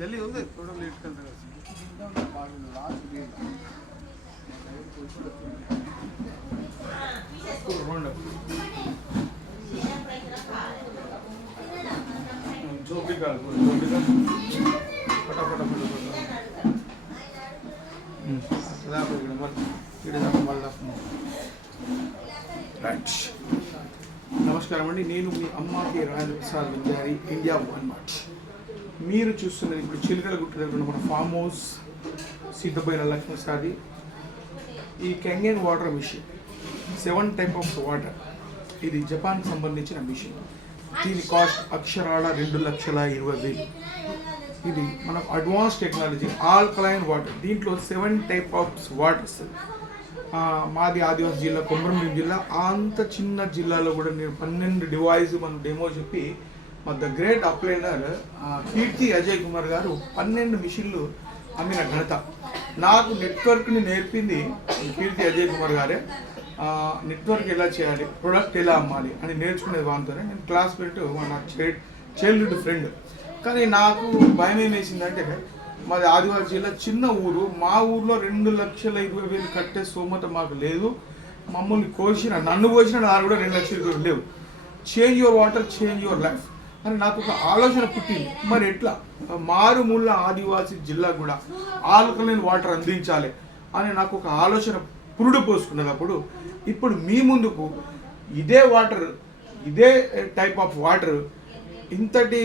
जल्दी होंगे थोड़ा लेट कर देगा जो भी कर फटाफट రైట్ నమస్కారం అండి. నేను మీ అమ్మకి రాజేంద్ర ప్రసాద్ విద్యారి, ఇండియా వన్ మార్చ్. మీరు చూస్తున్నది ఇప్పుడు చిలకలగుట్ట దగ్గర మన ఫామ్ హౌస్ సిద్ధపోయిన లక్ష్మీసాది. ఈ Kangen water machine 7 type of water. ఇది జపాన్ సంబంధించిన మిషన్. దీని కాస్ట్ అక్షరాల 2,20,000. ఇది మనకు అడ్వాన్స్ టెక్నాలజీ ఆల్కలైన్ వాటర్. దీంట్లో 7 టైప్ ఆఫ్ వాటర్స్. మాది ఆదివాసీ జిల్లా, కొమరంభీం జిల్లా. అంత చిన్న జిల్లాలో కూడా నేను 12 డివైస్ మనం డెమో చెప్పి మా ద గ్రేట్ అప్లైనర్ కీర్తి అజయ్ కుమార్ గారు 12 మిషన్లు అమ్మిన ఘనత. నాకు నెట్వర్క్ని నేర్పింది కీర్తి అజయ్ కుమార్ గారే. నెట్వర్క్ ఎలా చేయాలి, ప్రొడక్ట్ ఎలా అమ్మాలి అని నేర్చుకునేది వాంతోనే. నేను క్లాస్మేట్, నా చైల్డ్హుడ్ ఫ్రెండ్. కానీ నాకు భయం ఏం వేసిందంటే, మాది ఆదివాసీ జిల్లా, చిన్న ఊరు. మా ఊర్లో 2,20,000 కట్టే స్తోమత మాకు లేదు. మమ్మల్ని నన్ను కోసిన నాకు కూడా 2,20,000 లేవు. Change your water, change your life అని నాకు ఒక ఆలోచన పుట్టింది. మరి ఎట్లా మారుమూల ఆదివాసీ జిల్లా కూడా ఆల్కలైన్ వాటర్ అందించాలి అని నాకు ఒక ఆలోచన పురుడు పోసుకున్నప్పుడు, ఇప్పుడు మీ ముందుకు ఇదే వాటర్, ఇదే టైప్ ఆఫ్ వాటర్, ఇంతటి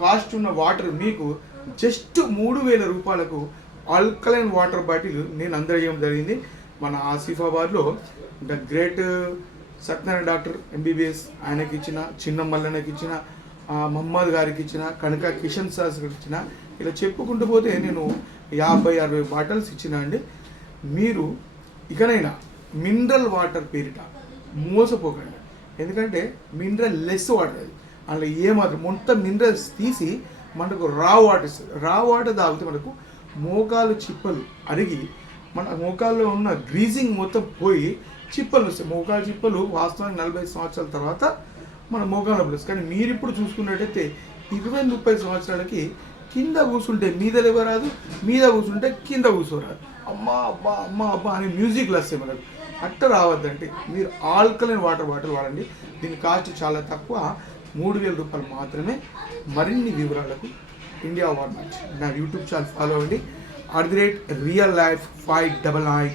కాస్ట్ ఉన్న వాటర్ మీకు జస్ట్ 3,000 రూపాయలకు ఆల్కలైన్ వాటర్ బాటిల్ నేను అందజేయడం జరిగింది. మన ఆసిఫాబాద్లో the great Satyanarayana doctor MBBS ఆయనకి ఇచ్చిన, చిన్న మల్లన్నకి ఇచ్చిన, మహమ్మద్ గారికి ఇచ్చిన, కనక కిషన్ సాస్కి ఇచ్చిన, ఇలా చెప్పుకుంటూ పోతే నేను 50-60 బాటిల్స్ ఇచ్చిన అండి. మీరు ఇకనైనా మినరల్ వాటర్ పేరిట మోసపోకండి. ఎందుకంటే మినరల్ లెస్ వాటర్ అది. అందులో ఏమాత్రం మొత్తం మినరల్స్ తీసి మనకు రా వాటర్ ఇస్తుంది. రా వాటర్ తాగితే మనకు మోకాలు చిప్పలు అరిగి మన మోకాల్లో ఉన్న గ్రీజింగ్ మొత్తం పోయి చిప్పలు వస్తాయి. మోకాలు చిప్పలు వాస్తవానికి 40 సంవత్సరాల తర్వాత మన మోకాలు వస్తుంది. కానీ మీరు ఇప్పుడు చూసుకున్నట్టయితే 20-30 సంవత్సరాలకి కింద కూర్చుంటే మీద లేవరాదు, మీద కూర్చుంటే కింద కూర్చోరాదు. అమ్మా అబ్బా అమ్మా అబ్బా అని మ్యూజిక్లు వస్తాయి మనకు. అట్ట రావద్దంటే మీరు ఆల్కలైన్ వాటర్ బాటిల్ వాడండి. దీని కాస్ట్ చాలా తక్కువ, 3,000 రూపాయలు మాత్రమే. మరిన్ని వివరాలకు ఇండియా వన్ మార్చ్ నా యూట్యూబ్ ఛానల్ ఫాలో అవ్వండి. @RealLife599